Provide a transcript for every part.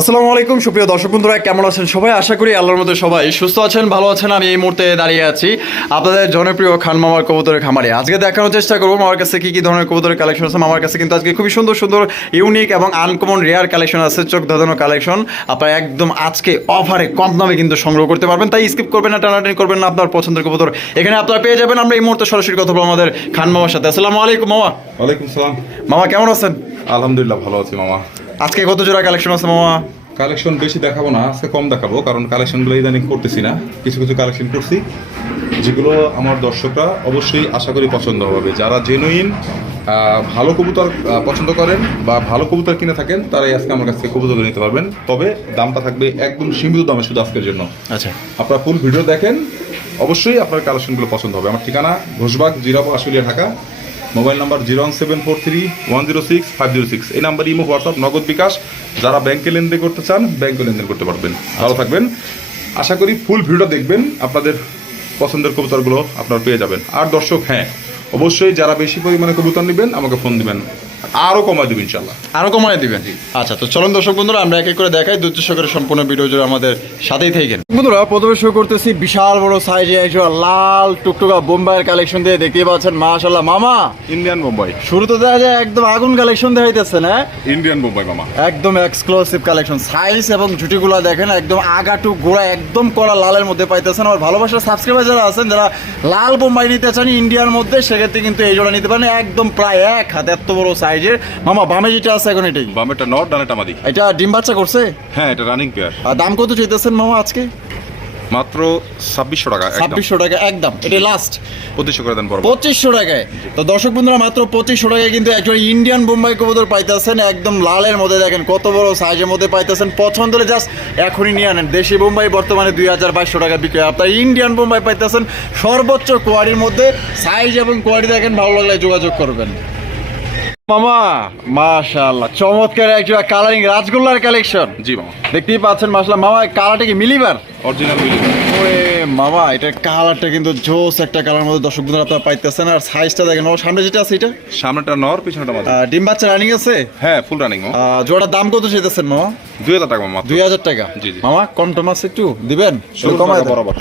আসসালামু আলাইকুম সুপ্রিয় দর্শক বন্ধুরা কেমন আছেন সবাই? আশা করি আল্লাহর মধ্যে সবাই সুস্থ আছেন ভালো আছেন। আমি এই মুহূর্তে দাঁড়িয়ে আছি আপনাদের জনপ্রিয় খান মামার কবুতরের খামারে। আজকে দেখানোর চেষ্টা করব মামার কাছে কি কি ধরনের কবুতরের কালেকশন আছে। মামার কাছে কিন্তু আজকে খুবই সুন্দর সুন্দর ইউনিক এবং আনকমন রেয়ার কালেকশন আছে চোখ ধাঁধানো কালেকশন আপনারা একদম আজকে অফারে কম দামে কিন্তু সংগ্রহ করতে পারবেন। তাই স্কিপ করবেন না টানাটানি করবেন না আপনার পছন্দের কবুতর এখানে আপনারা পেয়ে যাবেন। আমরা এই মুহূর্তে সরাসরি কথা বলব আমাদের খান মামার সাথে। আসসালামু আলাইকুম মামা। ওয়ালাইকুম সালাম। মামা কেমন আছেন? আলহামদুলিল্লাহ ভালো আছি মামা। আজকে কত জোড়া কালেকশন আছে মামা? কালেকশন বেশি দেখাবো না আজকে কম দেখাবো কারণ কালেকশনগুলো ইদানিং করতেছি না। কিছু কিছু কালেকশন করছি যেগুলো আমার দর্শকরা অবশ্যই আশা করি পছন্দ হবে। যারা জেনুইন ভালো কবুতর পছন্দ করেন বা ভালো কবুতর কিনে থাকেন তারাই আজকে আমার কাছ থেকে কবুতর নিতে পারবেন। তবে দামটা থাকবে একদম সীমিত দামে শুধু আজকের জন্য। আচ্ছা। আপনারা ফুল ভিডিও দেখেন অবশ্যই আপনার কালেকশনগুলো পছন্দ হবে। আমার ঠিকানা Ghoshbag Zirabo Ashulia Dhaka. Mobile number zero one seven four three one zero six five zero six. এই number imo, WhatsApp, Nagad bKash. যারা ব্যাংকে লেনদেন করতে চান, ব্যাংকে লেনদেন করতে পারবেন। ভালো থাকবেন। আশা করি ফুল ভিডিওটা দেখবেন। আপনাদের পছন্দের কবুতরগুলো আপনারা পেয়ে যাবেন। আর দর্শক হ্যাঁ অবশ্যই যারা বেশি পরিমাণে কবুতর নেবেন, আমাকে ফোন দিবেন। আরও কমায় দেবেন ইনশাল্লাহ আরও কমায় দিবেন আচ্ছা তো চলুন দর্শক বন্ধুরা আমরা এক এক করে দেখাই। দুধ সহকারে সম্পূর্ণ ভিডিও জুড়ে আমাদের সাথেই থাকেন। বন্ধুরা প্রথমে শুরু করতেছি বিশাল বড় সাইজে একজন লাল টুকটুকা বোম্বাইয়ের কালেকশন দিয়ে। দেখতে পাচ্ছেন মাশাল্লাহ মামা ইন্ডিয়ান বোম্বাই শুরুতে দেখা যায় একদম আগুন কালেকশন দেখাইতেছে না? ইন্ডিয়ান বোম্বাই মামা। একদম এক্সক্লুসিভ কালেকশন সাইজ এবং ঝুটিগুলো দেখেন একদম আগাটু গোড়া একদম কড়া লালের মধ্যে পাইতেছেন। আর ভালোবাসার সাবস্ক্রাইবার যারা আছেন যারা লাল বোম্বাই নিতে চান ইন্ডিয়ার মধ্যে সেক্ষেত্রে কিন্তু এই জোড়া নিতে পারেন। একদম প্রায় এক হাত এত বড় সাইজের মামা বামে যেটা আছে এখন এটাই। বামেটা নট ডানেটা মাদি। এটা ডিম বাচ্চা করছে? হ্যাঁ এটা রানিং পেয়ার আর দাম কত চাইতেছেন মামা আজকে? মাত্র ছাব্বিশশো টাকা ছাব্বিশশো টাকা একদম। এটা লাস্ট পঁচিশশো করে দেন পঁচিশশো টাকায়। তো দর্শক বন্ধুরা মাত্র পঁচিশশো টাকায় কিন্তু একজন ইন্ডিয়ান বোম্বাই কবুতর পাইতেছেন একদম লালের মধ্যে দেখেন কত বড় সাইজের মধ্যে পাইতেছেন। পছন্দ হলে জাস্ট এখনই নিয়ে আনেন। দেশি বোম্বাই বর্তমানে দুই হাজার বাইশশো টাকা বিক্রি আপনার ইন্ডিয়ান বোম্বাই পাইতেছেন সর্বোচ্চ কোয়ারির মধ্যে সাইজ এবং কোয়ারি দেখেন ভালো লাগলে যোগাযোগ করবেন। মামা মাশাআল্লাহ চমৎকার একজন কালারিং রাজগোল্লার কালেকশন জি মামা। দেখতেই পাচ্ছেন মাশাআল্লাহ। মামা কালারটা কি মিলিবার? অরিজিনাল মিলি। ওরে মামা এটা কালারটা কিন্তু জোস একটা কালার মধ্যে দর্শক বন্ধুরা আপনারা পাইতেছেন। আর সাইজটা দেখেন ও সামনে যেটা আছে এটা? সামনেটা নর পিছনেটা মাদি ডিম বাচ্চা রানিং আছে? হ্যাঁ ফুল রানিং জোড়ার দাম কত চাইতেছেন মামা? দুই হাজার টাকা মামা দুই হাজার টাকা? জি, জি। মামা কম টম আছে একটু? দিবেন?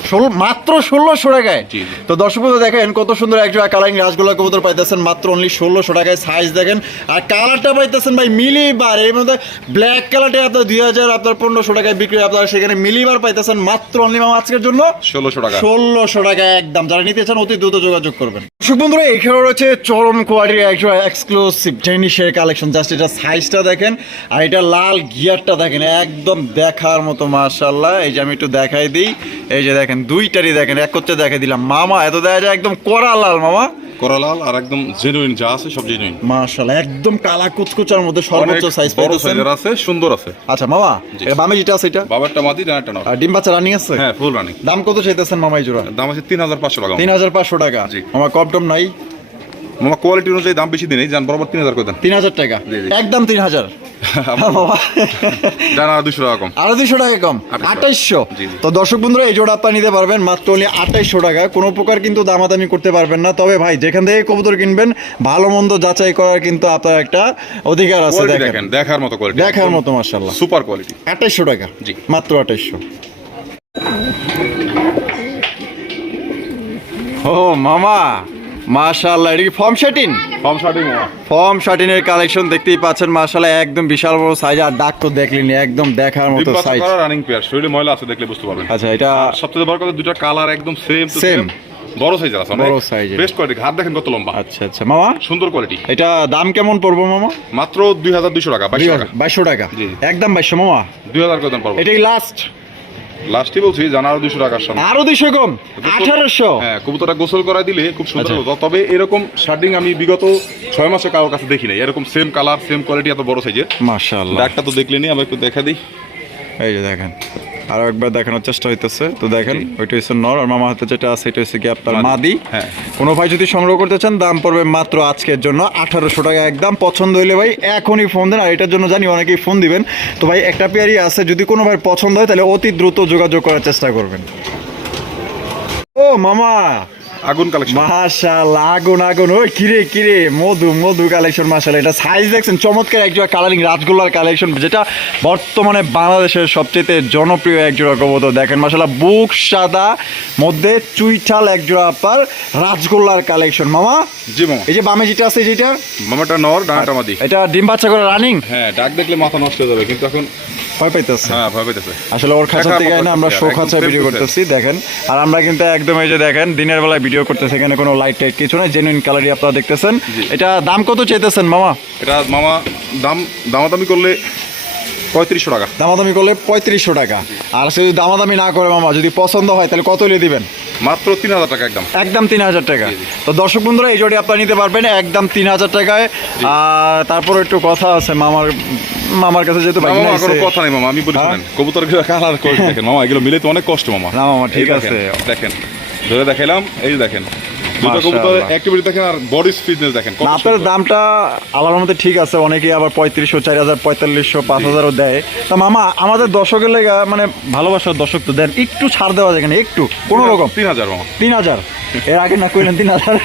ষোলো মাত্র ষোলোশো টাকায়। তো দর্শক বন্ধু দেখেন কত সুন্দর একজোড়া কালারিং রাসগোল্লা কবুতর পাইতেছেন মাত্র অনলি ষোলোশো টাকায় সাইজ দেখেন। আর কালারটা পাইতেছেন ভাই মিলিবার এর মধ্যে ব্ল্যাক কালারটা আপনার দুই হাজার আপনার পনেরোশো টাকায় বিক্রি হয়, আপনারা সেখানে মিলিবার পাইতেছেন মাত্র অনলি মামা আজকের জন্য। ষোলোশো টাকা। ষোলোশো টাকা একদম। যারা নিতে চান অতি দ্রুত যোগাযোগ করবেন। দর্শক বন্ধুরা এখানে রয়েছে চরম কোয়ালিটির এক্সক্লুসিভ ডেনিশের কালেকশন জাস্ট এটা সাইজটা দেখেন আর এটা লাল গিয়ারটা দেখেন। একদম দেখার মতো মাশাল্লাহ এই যে আমি একটু দেখাই দিই। এই যে দেখেন দুইটারই দেখেন। এক করতে দেখাই দিলাম। মামা এত দেখা যায় একদম কড়া লাল মামা। কোরালাল আর একদম জেনুইন যা আছে সব জেনুইন মাশাল্লাহ একদম কালা কুচকুচার মধ্যে সর্বোচ্চ সাইজ বড় সাইজের আছে সুন্দর আছে। আচ্ছা মামা। এটা বামে যেটা আছে এটা? বাবারটা মাদি ডানাটা নর আর ডিম বাচ্চা রানিং আছে? হ্যাঁ ফুল রানিং দাম কত চাইতেছেন মামাই জোড়া? দাম আছে 3500 টাকা। 3500 টাকা। আমার কম টম নাই? মামা কোয়ালিটি অনুযায়ী দাম বেশি দিন এই যান বরাবর 3000 করে দেন। 3000 টাকা। একদম 3000 আরও দুশো টাকা কম। আঠাইশশো। তো দর্শক বন্ধুরা এই জোড়া আপনারা নিতে পারবেন মাত্র আঠাইশশো টাকা। কোনো প্রকার কিন্তু দামাদামি করতে পারবেন না। তবে ভাই যেখান থেকে কবুতর কিনবেন ভালো মন্দ যাচাই করার কিন্তু আপনার একটা অধিকার আছে দেখেন। দেখেন দেখার মতো কোয়ালিটি দেখার মতো মার্শাল্লাহ সুপার কোয়ালিটি আঠাইশশো টাকা। জি। মাত্র আঠাইশশো। ও মামা মাশাল্লাহ এটা কি ফর্ম শার্টিন? কম শার্টিং মামা ফর্ম শার্টিনের কালেকশন দেখতেই পাচ্ছেন মাশাল্লাহ একদম বিশাল বড় সাইজ আর ডাক তো দেখলেনি একদম দেখার মতো সাইজ রানিং পেয়ার শরীরে ময়লা আছে দেখলে বুঝতে পারবেন। আচ্ছা এটা সবচেয়ে বড় কথা দুটো কালার একদম সেম টু সেম বড় সাইজের আছে বড় এর। বেস্ট কোয়ালিটি হাত দেখেন কত লম্বা। আচ্ছা আচ্ছা মামা? সুন্দর কোয়ালিটি এটা দাম কেমন পড়ব মামা? মাত্র দুই হাজার দুইশো টাকা বাইশশো টাকা। বাইশশো টাকা? একদম বাইশশো মামা। দুই হাজার করে দেন এটাই লাস্ট লাস্টই বলছি জানা আরও দুশো টাকার সামনে। আরও দুইশো কম? আঠারোশো? হ্যাঁ কবুতরটা গোসল করা দিলে খুব সুন্দর আচ্ছা। হতো। তবে এরকম শার্টিং আমি বিগত ছয় মাসে কারোর কাছে দেখি নাই। এরকম সেম কালার সেম কোয়ালিটি এত বড় সাইজের মাশাআল্লাহ। ডাকটা তো দেখলেনি আমি একটু দেখা দিই। এই যে দেখেন। আরও একবার দেখানোর চেষ্টা হইতেছে। তো দেখেন ওইটা হচ্ছে নর আর মামা হাতে যেটা আছে এটা হচ্ছে কি আপনার মাদি। হ্যাঁ। কোনো ভাই যদি সংগ্রহ করতে চান দাম পড়বে মাত্র আজকের জন্য আঠারোশো টাকা। একদম পছন্দ হইলে ভাই এখনই ফোন দেন আর এটার জন্য জানি অনেকেই ফোন দিবেন। তো ভাই একটা পেয়ারই আছে যদি কোনো ভাই পছন্দ হয় তাহলে অতি দ্রুত যোগাযোগ করার চেষ্টা করবেন। ও মামা! আগুন কালেকশন মাশাআল্লাহ আগুন আগুন। ওই কিরে কিরে? মধু মধু কালেকশন মাশাআল্লাহ। এটা সাইজ দেখছেন? চমৎকার একজোড়া কালারিং রাজগোল্লার কালেকশন যেটা বর্তমানে বাংলাদেশের সবচেয়ে জনপ্রিয় একজোড়া কবুতর। দেখেন মাশাআল্লাহ বুক সাদা মধ্যে চুইঠাল একজোড়া আপনার রাজগোল্লার কালেকশন মামা জি মামা। এই যে বামে যেটা আছে যেটা মামাটা নর ডানাটা মাদি। এটা ডিম বাচ্চা করে রানিং হ্যাঁ ডাক দেখলে মাথা নষ্ট হয়ে যাবে কিন্তু এখন ভয় পাইতেছে। হ্যাঁ ভয় পেতেছে আসলে ওর খাঁচা থেকে না আমরা শো একদম খাঁচা ভিডিও করতেছি দেখেন। আর আমরা কিন্তু একদম এই যে দেখেন দিনের বেলায় ভিডিও করতেছি এখানে কোনো লাইট টাইট কিছু না জেনুইন কালারই আপনারা দেখতেছেন। এটা দাম কত চাইতেছেন মামা? এটা মামা দাম দামাদামি করলে পঁয়ত্রিশশো টাকা। দামাদামি করলে পঁয়ত্রিশশো টাকা। আর সে যদি দামাদামি না করে মামা যদি পছন্দ হয় তাহলে কত হলে দিবেন? মাত্র তিন হাজার টাকা একদম। একদম তিন হাজার টাকা। তো দর্শক বন্ধুরা এই জোড়ি আপনারা নিতে পারবেন একদম তিন হাজার টাকায়। আর তারপর একটু কথা আছে মামার মামার কাছে যেহেতু বাইক মামা কোনো কথা নেই মামা আমি বলি হ্যাঁ? শুনেন কবুতরগুলো কালার করে দেখেন। মামা এগুলো মিলে তো অনেক কষ্ট মামা। না মামা, ঠিক আছে। দেখেন, ধরে দেখাইলাম এই দেখেন। দুটো কবুতর অ্যাক্টিভিটি দেখেন আর বডি ফিটনেস দেখেন আপনার দামটা আল্লাহর মধ্যে ঠিক আছে অনেকেই আবার পঁয়ত্রিশশো চার হাজার পঁয়তাল্লিশশো পাঁচ হাজারও দেয়। তা মামা আমাদের দর্শকের লেগা মানে ভালোবাসার দর্শক তো দেন একটু ছাড় দেওয়া যায় একটু কোনো রকম। তিন হাজার মামা। তিন হাজার। এর আগে না কইলেন তিন হাজার।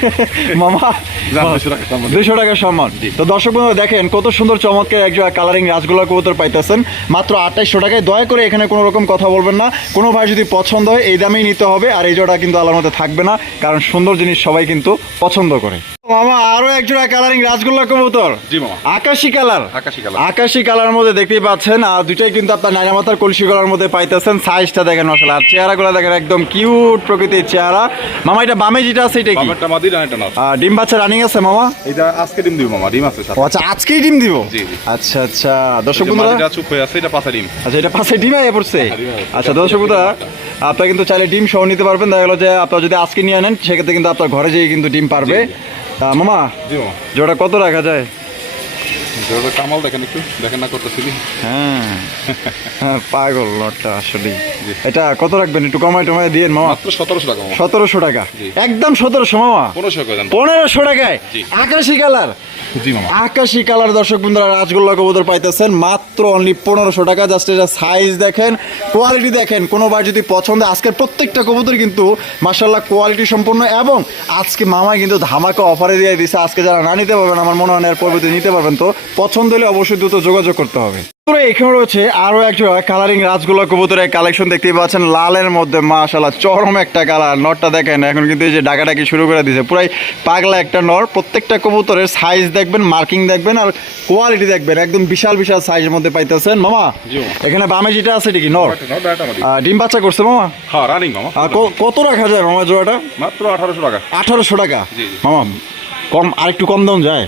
মামা যান, 200 টাকা সম্মান। দুশো টাকার সম্মান। তো দর্শক বন্ধু দেখেন কত সুন্দর চমৎকার একজন কালারিং রাজগোলা কবুতর পাইতেছেন। মাত্র আঠাইশশো টাকায়। দয়া করে এখানে কোনো রকম কথা বলবেন না। কোনো ভাই যদি পছন্দ হয় এই দামেই নিতে হবে। আর এই জোড়া কিন্তু আলার মধ্যে থাকবে না। কারণ সুন্দর জিনিস সবাই কিন্তু পছন্দ করে। মামা আরও এক জোড়া কালারিং রাজগোল্লা কবুতর। জি মামা। আকাশি কালার। আকাশি কালার। আকাশি কালার মধ্যে দেখতেই পাচ্ছেন আর দুইটাই কিন্তু আপনার নাইনা কলসি কালার মধ্যে পাইতেছেন সাইজটা দেখেন মশলা আর চেহারাগুলো দেখেন একদম কিউট প্রকৃতির চেহারা। মামা এটা বামে যেটা আছে এটা কি? বামেরটা মাদি নর আহ, ডিম বাচ্চা রানিং আছে মামা? এটা আজকে ডিম দিব মামা ডিম আছে সাথে। আচ্ছা আজকেই ডিম দিব? জি। আচ্ছা আচ্ছা। দর্শক বন্ধুরা মাদিটা চুপ হয়ে আছে এটা পাঁচা ডিম। আচ্ছা এটা পাশে ডিম আয়া পড়ছে। আচ্ছা দর্শক বন্ধুরা আপনারা কিন্তু চাইলে ডিম সহ নিতে পারবেন। দেখা গেলো যে আপনারা যদি আজকে নিয়ে আনেন সেক্ষেত্রে কিন্তু আপনার ঘরে যেয়ে কিন্তু ডিম পারবে। মামা। জোড়া কত রাখা যায়? যেভাবে কামাল দেখেন একটু দেখেন না করতেছি হ্যাঁ। হ্যাঁ পাগল লটটা আসলে এটা কত রাখবেন? একটু কমাই টমাই দিয়ে মামা। মাত্র সতেরোশো টাকা সতেরোশো টাকা? একদম সতেরোশো মামা? পনেরোশো টাকায়? আকাশি কালার? আকাশি কালার দর্শক বন্ধুরা রাজগোল্লা কবুতর পাইতেছেন মাত্র অনলি পনেরোশো টাকা। জাস্ট এটা সাইজ দেখেন কোয়ালিটি দেখেন। কোনো বার যদি পছন্দ আজকের প্রত্যেকটা কবুতর কিন্তু মার্শাল্লাহ কোয়ালিটি সম্পূর্ণ এবং আজকে মামা কিন্তু ধামাকা অফারে দিয়ে দিছে। আজকে যারা না নিতে পারবেন আমার মনে হয় এর পরবর্তী নিতে পারবেন তো। পছন্দ হলে অবশ্যই দ্রুত যোগাযোগ করতে হবে। এখানে রয়েছে আরও একজন কালারিং রাজগোল্লা কবুতরের কালেকশন দেখতেই পাচ্ছেন। লালের মধ্যে মাশাল্লাহ চরম একটা কালার নরটা দেখেন এখন কিন্তু এই যে ডাকাডাকি শুরু করে দিয়েছে। পুরাই পাগলা একটা নর। প্রত্যেকটা কবুতরের সাইজ দেখবেন মার্কিং দেখবেন আর কোয়ালিটি দেখবেন। একদম বিশাল বিশাল সাইজের মধ্যে পাইতেছেন। মামা এখানে বামে যেটা আছে কি? নর? ডিম বাচ্চা করছে মামা? হ্যাঁ রানিং মামা। কত রাখা যায় মামা জোড়াটা? মাত্র আঠারোশো টাকা। আঠারোশো টাকা। মামা কম আরেকটু কম দাম যায়?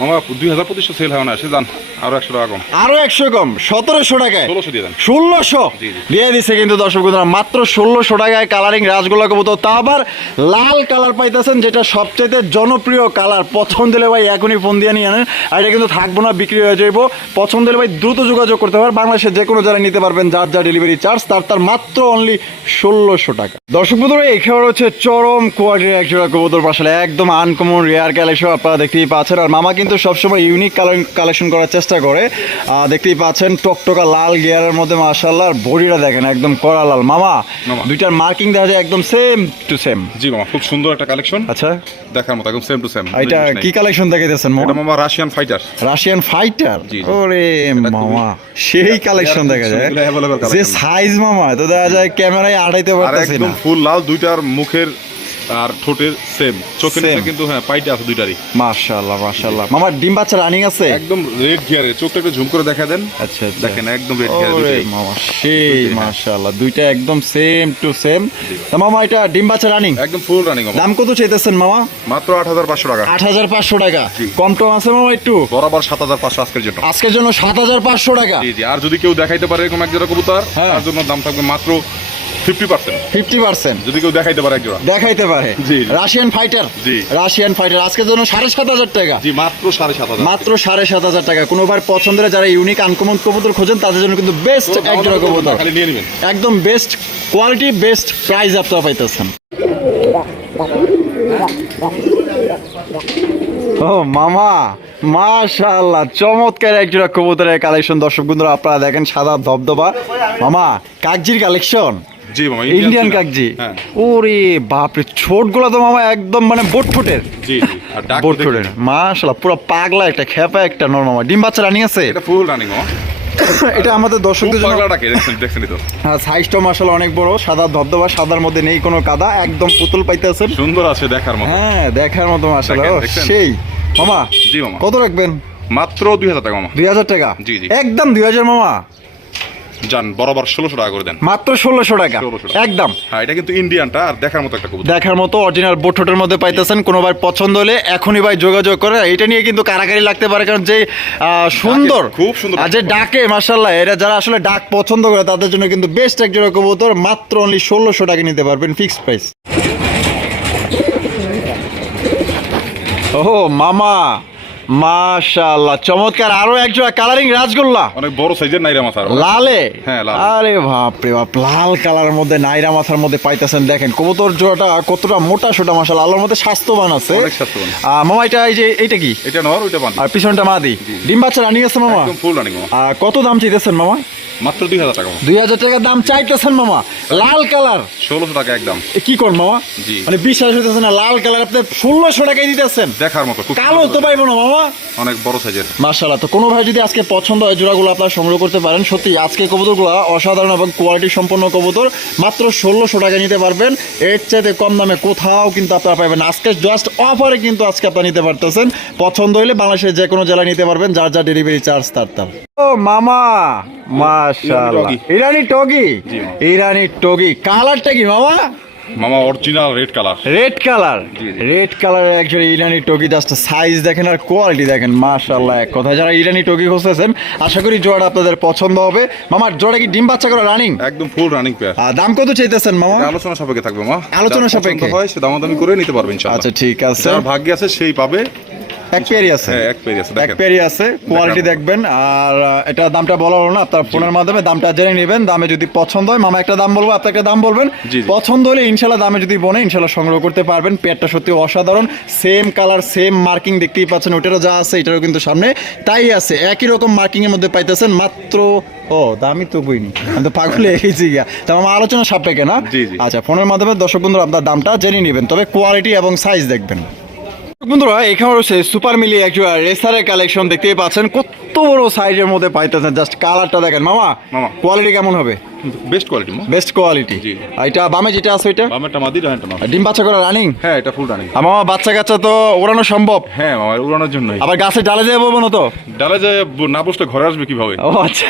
মামা দুই হাজার পঁচিশশো সেল হয় না সে যান আরও একশো টাকা কম। আরও একশো কম সতেরোশো টাকায়? ষোলোশো দিয়ে দেন। ষোলোশো। দিয়ে দিচ্ছে কিন্তু দর্শক বন্ধুরা মাত্র ষোলোশো টাকায় কালারিং কবুতর। তা আবার লাল কালার পাইতেছেন যেটা সবচেয়ে জনপ্রিয় কালার পছন্দ হলে ভাই এখনই ফোন দিয়ে নিয়ে আনেন। আর এটা কিন্তু থাকব না বিক্রি হয়ে যাইব। পছন্দ হলে ভাই দ্রুত যোগাযোগ করতে পারবেন বাংলাদেশের যে কোনো জায়গায় নিতে পারবেন যার যা ডেলিভারি চার্জ তার তার মাত্র অনলি ষোলোশো টাকা। দর্শক বন্ধুরা এখানে হচ্ছে চরম কোয়ালিটির একজোড়া কবুতর। আসলে একদম আনকমন রেয়ার কালেকশন আপনারা দেখতেই পাচ্ছেন। আর মামা কিন্তু সবসময় ইউনিক কালেকশন করার চেষ্টা করে। দেখতেই পাচ্ছেন টকটকা লাল গিয়ারের মধ্যে মাশাল্লাহ বডিটা দেখেন একদম কড়া লাল। মামা। দুইটার মার্কিং দেখা যায় একদম সেম টু সেম জি মামা খুব সুন্দর একটা কালেকশন আচ্ছা। দেখার মতো একদম সেম টু সেম এটা কি কালেকশন দেখাইতেছেন এটা মামা মামা রাশিয়ান ফাইটার রাশিয়ান ফাইটার। ওরে মামা সেই কালেকশন দেখা যায়। যে সাইজ মামা তো দেখা যায় ক্যামেরায় আড়াইতে পারতেছি একদম না। ফুল লাল দুইটার মুখের আর ঠোঁটের সেম চোখের নিচে কিন্তু হ্যাঁ পাইটে আছে দুইটারই। মাশাআল্লাহ মাশাআল্লাহ। মামা ডিম বাচ্চা রানিং আছে? একদম রেড গিয়ারে চোখটা একটু ঝুম করে দেখা দেন। আচ্ছা আচ্ছা। দেখেন একদম রেড গিয়ারে মামা সেই হ্যাঁ। মাশাআল্লাহ দুইটা একদম সেম টু সেম তো মামা এটা ডিম বাচ্চা রানিং একদম ফুল রানিং দাম কত চাইতেছেন মামা? মাত্র আট হাজার পাঁচশো টাকা। আট হাজার পাঁচশো টাকা। কম টম আছে মামা একটু? বরাবর সাত হাজার পাঁচশো আজকের জন্য। আজকের জন্য সাত হাজার পাঁচশো টাকা। জি জি। আর যদি কেউ দেখাইতে পারে এরকম এক জোড়া কবুতর হ্যাঁ। তার জন্য দাম থাকবে মাত্র ফিফটি পার্সেন্ট। Fifty percent. যদি কেউ দেখাইতে পারে দেখাইতে পারে। জি, জি। Russian fighter. জি। Russian fighter. আজকের জন্য সাড়ে সাত হাজার টাকা। জি মাত্র টাকা। পছন্দের যারা ইউনিক আনকমন কবুতর খোঁজেন তাদের জন্য কিন্তু বেস্ট তো এক জোড়া কবুতর খালি নিয়ে নেবেন। একদম বেস্ট কোয়ালিটি বেস্ট প্রাইস আপনারা পাইতেছেন। ও মামা মাশাআল্লাহ চমৎকার একজোড়া কবুতরের কালেকশন দর্শক বন্ধুরা আপনারা দেখেন সাদা ধবধবা। মামা কাকজির কালেকশন জি মামা ইন্ডিয়ান কাকজি। হ্যাঁ। ওরে বাপরে ছোটগুলা তো মামা একদম মানে বোট ঠোঁটের। জি বোট মাশাল্লাহ পুরো পাগলা একটা খেপা একটা নর মামা। ডিম বাচ্চা রানিং আছে? এটা ফুল রানিং এটা আমাদের দর্শকদের জন্য পাগলা ডাকে দেখছেন দেখছেন তো। হ্যাঁ সাইজটা অনেক বড় সাদা ধবধবা সাদার মধ্যে নেই কোনো কাদা একদম পুতুল পাইতেছেন। সুন্দর আছে দেখার মতো। হ্যাঁ দেখার মতো দেখছেন? সেই। মামা জি মামা। কত রাখবেন? মাত্র দুই হাজার টাকা মামা। দুই হাজার টাকা? জি, জি। একদম দুই হাজার মামা। যান বরাবর ষোলোশো টাকা করে দেন। মাত্র ষোলোশো টাকা? 1600 টাকা। একদম। হ্যাঁ এটা কিন্তু ইন্ডিয়ানটা আর দেখার মতো একটা কবুতর। দেখার মতো অরিজিনাল বোটঠোঁটের মধ্যে পাইতেছেন কোনো ভাই পছন্দ হলে এখনই ভাই যোগাযোগ করে। এটা নিয়ে কিন্তু কারাকারি লাগতে পারে কারণ যে সুন্দর খুব সুন্দর আর যে ডাকে মার্শাল্লাহ এরা যারা আসলে ডাক পছন্দ করে তাদের জন্য কিন্তু বেস্ট এক জোড়া কবুতর মাত্র অনলি ষোলোশো টাকা নিতে পারবেন ফিক্সড প্রাইস ও মামা! মাশাআল্লাহ চমৎকার। আরও এক জোড়া কালারিং রাজগোল্লা। অনেক বড় সাইজের নাইরা মাথা লালে? হ্যাঁ। আরে বাপ রে বাপ লাল কালারের মধ্যে নাইরা মাথার মধ্যে পাইতেছেন। দেখেন কবুতর জোড়াটা কতটা মোটা সোটা আল্লাহর মধ্যে স্বাস্থ্যবান আছে। অনেক স্বাস্থ্যবান। মামা এটা এই যে কি? এটা নর ওইটা আর পিছনটা মাদি। ডিম বাচ্চা রানিং আছে মামা? একদম ফুল রানিং মামা। কত দাম চাইতেছেন মামা? মাত্র দুই হাজার টাকা মামা। দুই হাজার টাকা দাম চাইতেছেন মামা। লাল কালার ষোলোশো টাকা একদম। কি কোন মামা? জি। মানে বিশ্বাস হইতেছে না লাল কালার আপনি ষোলোশো টাকায় দিতেছেন। দেখার মতো কালো তো পাইবো না মামা। অনেক বড় সাইজের। মার্শাল্লাহ তো কোনো ভাই যদি আজকে পছন্দ হয় জোড়াগুলো আপনারা সংগ্রহ করতে পারেন। সত্যি আজকে কবুতরগুলো অসাধারণ এবং কোয়ালিটি সম্পন্ন কবুতর। মাত্র ষোলোশো টাকা নিতে পারবেন। এর চাইতে কম দামে কোথাও কিন্তু আপনারা পাবেন আজকে জাস্ট অফারে কিন্তু আজকে আপনারা নিতে পারতেছেন। পছন্দ হলে বাংলাদেশের যে কোনো জেলায় নিতে পারবেন যার যা ডেলিভারি চার্জ তার তার। ও মামা! মাশাআল্লাহ। ইরানি টগি। ইরানি টগি। কালারটা কি মামা? মামা original red colour red colour. Red colour actually ইরানি টকি জাস্ট সাইজ দেখেন আর কোয়ালিটি দেখেন মাশাআল্লাহ এক কথা। যারা ইরানি টকি খুঁজতেছেন আশা করি জোড়া আপনাদের পছন্দ হবে। মামার জোড়া কি ডিম বাচ্চা করে রানিং একদম ফুল রানিং পেয়ার দাম কত চাইতেছেন মামা? আলোচনা সাপেক্ষে থাকবে মা। আলোচনা সাপেক্ষে। হয় সে দামাদামি করে নিতে পারবেন আচ্ছা ঠিক আছে। যার ভাগ্যে আছে সেই পাবে। এক পেয়ারই আছে। হ্যাঁ এক আছে এক পেয়ারই আছে কোয়ালিটি দেখবেন। আর এটা দামটা বলা হলো না আপনার ফোনের মাধ্যমে দামটা জেনে নেবেন। দামে যদি পছন্দ হয় মামা একটা দাম বলব আপনি একটা দাম বলবেন। পছন্দ হলে ইনশাল্লাহ দামে যদি বনে ইনশাল্লাহ সংগ্রহ করতে পারবেন। পেয়ারটা সত্যি অসাধারণ। সেম কালার সেম মার্কিং দেখতেই পাচ্ছেন ওটারও যা আছে এটারও কিন্তু সামনে তাই আছে। একই রকম মার্কিং এর মধ্যে পাইতেছেন মাত্র ও দামই তো বইনি। আমি তো পাগলে এসেছি গিয়া তা আমার আলোচনা সাপেক্ষে না। আচ্ছা ফোনের মাধ্যমে দর্শক বন্ধুরা আপনার দামটা জেনে নেবেন। তবে কোয়ালিটি এবং সাইজ দেখবেন। বন্ধুরা এখানে রয়েছে সুপার মিলি একটা রেসারের কালেকশন দেখতেই পাচ্ছেন। কত বড় সাইজের মধ্যে পাইতেছেন জাস্ট কালারটা দেখেন। মামা মামা। কোয়ালিটি কেমন হবে? বেস্ট কোয়ালিটি বেস্ট কোয়ালিটি এটা বামে যেটা আছে ওইটা? বামেরটা মাদি ডানেরটা মা ডিম বাচ্চা করা রানিং হ্যাঁ এটা ফুল রানিং আর মামা বাচ্চা কাচ্চা তো ওড়ানো সম্ভব। হ্যাঁ মামা উড়ানোর জন্যই। আবার গাছে ডালে যাব বলব না তো? ডালে যে না বসলে ঘরে আসবে কীভাবে? ও আচ্ছা।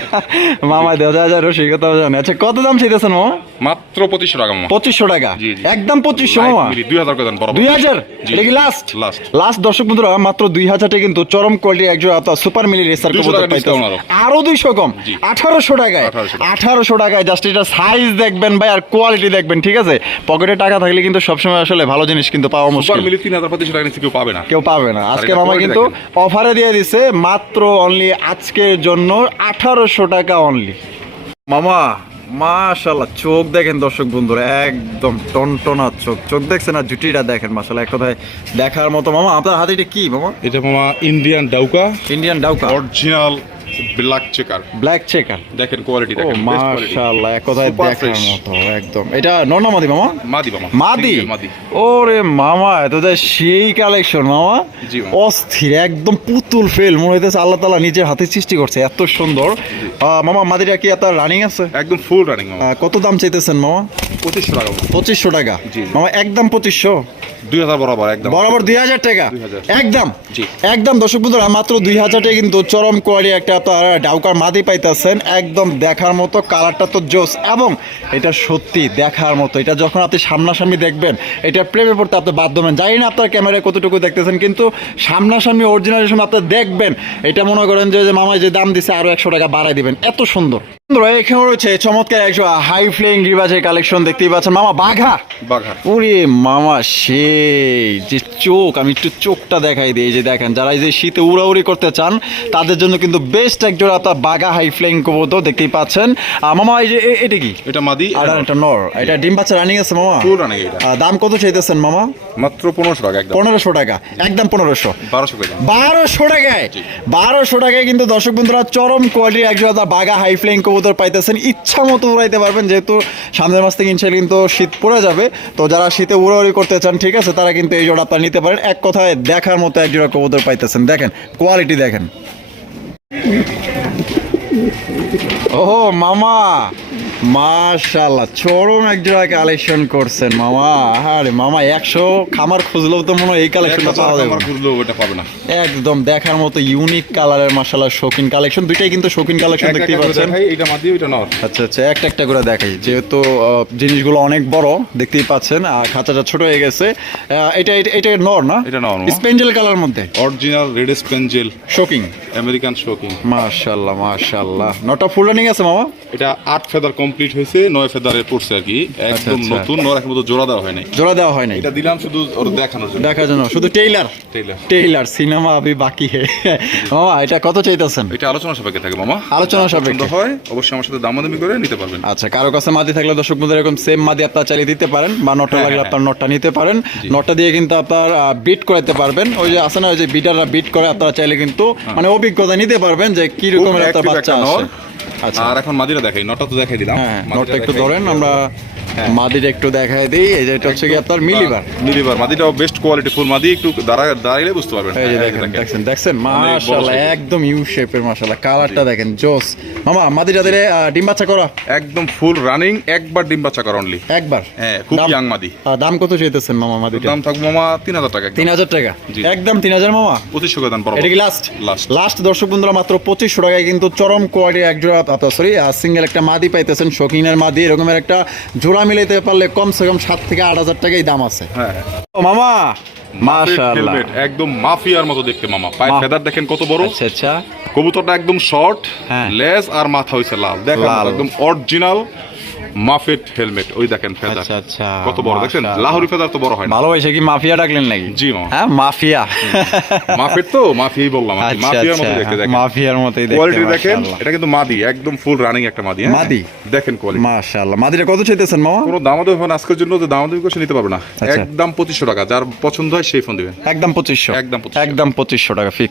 মামা যায় যায় রসিকতা জানে আচ্ছা কত দাম চাইতেছেন মামা? মাত্র পঁচিশশো টাকা মামা পঁচিশশো টাকা। একদম পঁচিশশো মামা? দুই হাজার করে দেন বরাবর। দুই হাজার। এটা কি লাস্ট Last। লাস্ট দর্শক বন্ধুরা মাত্র দুই হাজারটা কিন্তু চরম কোয়ালিটি একজন সুপার মিলি রেসার 200 টাকা আরও। দুইশো কম। আঠারোশো টাকায়? 1800 আঠারোশো টাকায় জাস্ট এটা সাইজ দেখবেন ভাই আর কোয়ালিটি দেখবেন ঠিক আছে? পকেটে টাকা থাকলে কিন্তু সবসময় আসলে ভালো জিনিস কিন্তু পাওয়া মুশকিল। মিলি তিন হাজার পঁচিশশো টাকা কেউ পাবে না। কেউ পাবে না। আজকে মামা কিন্তু অফারে দিয়ে দিছে মাত্র অনলি আজকের জন্য আঠারোশো টাকা অনলি মামা মাশাল্লাহ চোখ দেখেন দর্শক বন্ধুরা একদম টনটনা চোখ। চোখ দেখছেন আর জুটিটা দেখেন মাশাল্লাহ এক কথায় দেখার মতো। মামা আপনার হাতে এটা কি মামা? এটা মামা ইন্ডিয়ান ডাউকা Indian ডাউকা original black checker black checker দেখেন কোয়ালিটি দেখেন মাশাআল্লাহ এক কথায় দেখার মতো একদম। এটা নর্নামাদি মামা? মাদি মামা। মাদি? মাদি। ওরে মামা এত যা সেই কালেকশন মামা। জি, অস্থির একদম পুতুল ফেল মনে হইতেছে আল্লাহ তালা নিজের হাতে সৃষ্টি করছে এত সুন্দর। মামা মাদিটা কি আপনার রানিং আছে? একদম ফুল রানিং মামা। কত দাম চাইতেছেন মামা? পঁচিশশো টাকা পঁচিশশো টাকা। মামা একদম পঁচিশশো? দুই হাজার বরাবর একদম। বরাবর দুই হাজার টাকা? একদম? জি। একদম দর্শক বন্ধুরা মাত্র দুই হাজার টাকা কিন্তু চরম কোয়ালি একটা আপনার ডাউকার মাদি পাইতেছেন, একদম দেখার মতো কালারটা তো জোস, এবং এটা সত্যি দেখার মতো। এটা যখন আপনি সামনাসামনি দেখবেন, এটা প্রেমে পড়তে আপনি বাধ্য হবেন। জানি না আপনার ক্যামেরায় কতটুকু দেখতেছেন, কিন্তু সামনাসামনি অরিজিনাল সময় আপনি দেখবেন, এটা মনে করেন যে মামায় মামা যে দাম দিছে আরও একশো টাকা বাড়াই দিবেন। এত সুন্দর। এখানে রয়েছে চমৎকার একশো হাই ফ্লেইং রিবাজের কালেকশন দেখতেই পাচ্ছেন। মামা বাঘা? বাঘা। ওরে মামা সেই যে চোখ আমি একটু চোখটা দেখাই দিই যে দেখেন যারা এই যে শীতে উড়াউড়ি করতে চান তাদের জন্য কিন্তু বেস্ট এক জোড়া আপনার বাঘা হাই ফ্লাইং কবুতর দেখতেই পাচ্ছেন। মামা এই যে এটা কি? এটা মাদি আর একটা নর। এটা ডিম বাচ্চা রানিং আছে মামা? ফুল রানিং এটা। দাম কত চাইতেছেন মামা? মাত্র পনেরোশো টাকা একদম। পনেরোশো টাকা একদম পনেরোশো। বারোশো দাম। বারোশো টাকায়? বারোশো টাকায় কিন্তু দর্শক বন্ধুরা চরম কোয়ালিটির একজন বাঘা হাই ফ্লাইং কবুতর কবুতর পাইতেছেন, ইচ্ছা মতো উড়াইতে পারবেন, যেহেতু সামনের মাস থেকে ইনশাল কিন্তু শীত পড়ে যাবে। তো যারা শীতে উড়াউড়ি করতে চান, ঠিক আছে, তারা কিন্তু এই জোড়া আপনারা নিতে পারেন। এক কথায় দেখার মতো এক জোড়া কবুতর পাইতেছেন। দেখেন কোয়ালিটি দেখেন। ও মামা! মাশাল্লাহ চরম এক জোড়া কালেকশন করছেন মামা। আরে মামা একশো খামার খুঁজলেও তো মনে হয় এই কালেকশনটা পাওয়া যাবে। খুঁজলেও ওটা পাবে না। একদম দেখার মতো ইউনিক কালারের মাশাল্লাহ শৌখিন কালেকশন দুইটাই কিন্তু শৌখিন কালেকশন করে পাচ্ছেন। এটা মাদি ওইটা নর আচ্ছা আচ্ছা একটা একটা করে দেখাই। যেহেতু জিনিসগুলো অনেক বড় দেখতেই পাচ্ছেন আর খাঁচাটা ছোট হয়ে গেছে। এটা এটা- নর না? এটা নর। স্পেঞ্জেল কালার মধ্যে? Original red spangle shocking American shocking মাশাল্লাহ মাশাল্লাহ নটা ফুল রানিং আছে মামা? এটা আট ফেদার কমপ্লিট হয়েছে নয় ফেদারে পড়ছে আর কি। একদম আচ্ছা। নতুন এখন মতো জোড়া দেওয়া হয় নাই। জোড়া দেওয়া হয় নাই? এটা দিলাম শুধু ওর দেখানোর জন্য। দেখার জন্য। শুধু টেইলার টেইলার টেইলার সিনেমা আবি বাকি হে। মামা এটা কত চাইতেছেন? এটা আলোচনা সাপেক্ষে থাকে মামা। আলোচনা সাপেক্ষে। হয় অবশ্যই আমার সাথে দামাদামি করে নিতে পারবেন। আচ্ছা কারও কাছে মাদি থাকলে দর্শক বন্ধুরা এরকম সেম মাদি আপনারা চালিয়ে দিতে পারেন বা নটটা হ্যাঁ, লাগলে হ্যাঁ, আপনার নটটা নিতে পারেন। নটটা দিয়ে কিন্তু আপনার বিট করাতে পারবেন। ওই যে আছে না ওই যে বিটাররা বিট করে আপনারা চাইলে কিন্তু মানে অভিজ্ঞতা নিতে পারবেন যে কি হ্যাঁ। রকমের একটা বাচ্চা আসে আচ্ছা আর এখন মাদিরা দেখাই নটা তো দেখাই দিলাম। হ্যাঁ নটটা একটু ধরেন আমরা মাদিটা একটু দেখাই দিই এই যে এটা হচ্ছে কি আপনার মিলিবার। মিলিবার মাদিটাও বেস্ট কোয়ালিটি ফুল মাদি একটু দাঁড়া দাঁড়াইলে বুঝতে পারবেন। এই যে হ্যাঁ, দেখেন দেখেন। দেখছেন মাশাআল্লাহ একদম ইউ শেপের মাশাআল্লাহ কালারটা দেখেন জোস। মামা মাদিটা দিলে ডিম বাচ্চা করা। একদম ফুল রানিং একবার ডিম বাচ্চা করা অনলি একবার? হ্যাঁ খুব দাম- ইয়াং মাদি। দাম কত চাইতেছেন মামা মাদিটা? দাম থাকব মামা তিন হাজার টাকা তিন হাজার টাকা? একদম তিন হাজার মামা? পঁচিশশো দান পর এটা কি লাস্ট লাস্ট লাস্ট দর্শক বন্ধুরা মাত্র পঁচিশশো টাকায় কিন্তু চরম কোয়ালিটির এক জোড়া সরি সিঙ্গেল একটা মাদি পাইতেছেন শৌখিনের মাদি এরকমের একটা জোড়া মিলাইতে পারলে কমসে কম সাত থেকে আট হাজার টাকাই দাম আছে। হ্যাঁ ও মামা! মাশাআল্লাহ। একদম মাফিয়ার মতো দেখতে মামা। পায়ের ফেদার দেখেন কত বড়। আচ্ছা আচ্ছা। কবুতরটা একদম শর্ট হ্যাঁ। লেজ আর মাথা হইছে লাল। দেখ লাল। একদম অরিজিনাল মাফেট হেলমেট ওই দেখেন ফেদার। আচ্ছা, আচ্ছা। কত বড় দেখেন লাহোরি ফেদার তো বড় হয় না। ভালোবাসে কি? মাফিয়া ডাকলেন নাকি? জি, মামা। হ্যাঁ মাফিয়া। মাফেট তো মাফিয়াই বললাম আচ্ছা মাফিয়ার মতো আচ্ছা দেখতে দেখেন। মাফিয়ার মতোই দেখতে কোয়ালিটি দেখেন এটা কিন্তু মাদি একদম ফুল রানিং একটা মাদি হ্যাঁ? মাদি? দেখেন কোয়ালিটি মাশাআল্লাহ। মাদিটা কত চাইতেছেন মামা? কোনো দামাদামি ফোন আজকের জন্য তো দামাদামি করে নিতে পারবে না। আচ্ছা। একদম পঁচিশশো টাকা যার পছন্দ হয় সেই ফোন দিবেন। একদম পঁচিশশো। একদম 2500 একদম পঁচিশশো টাকা ফিক্স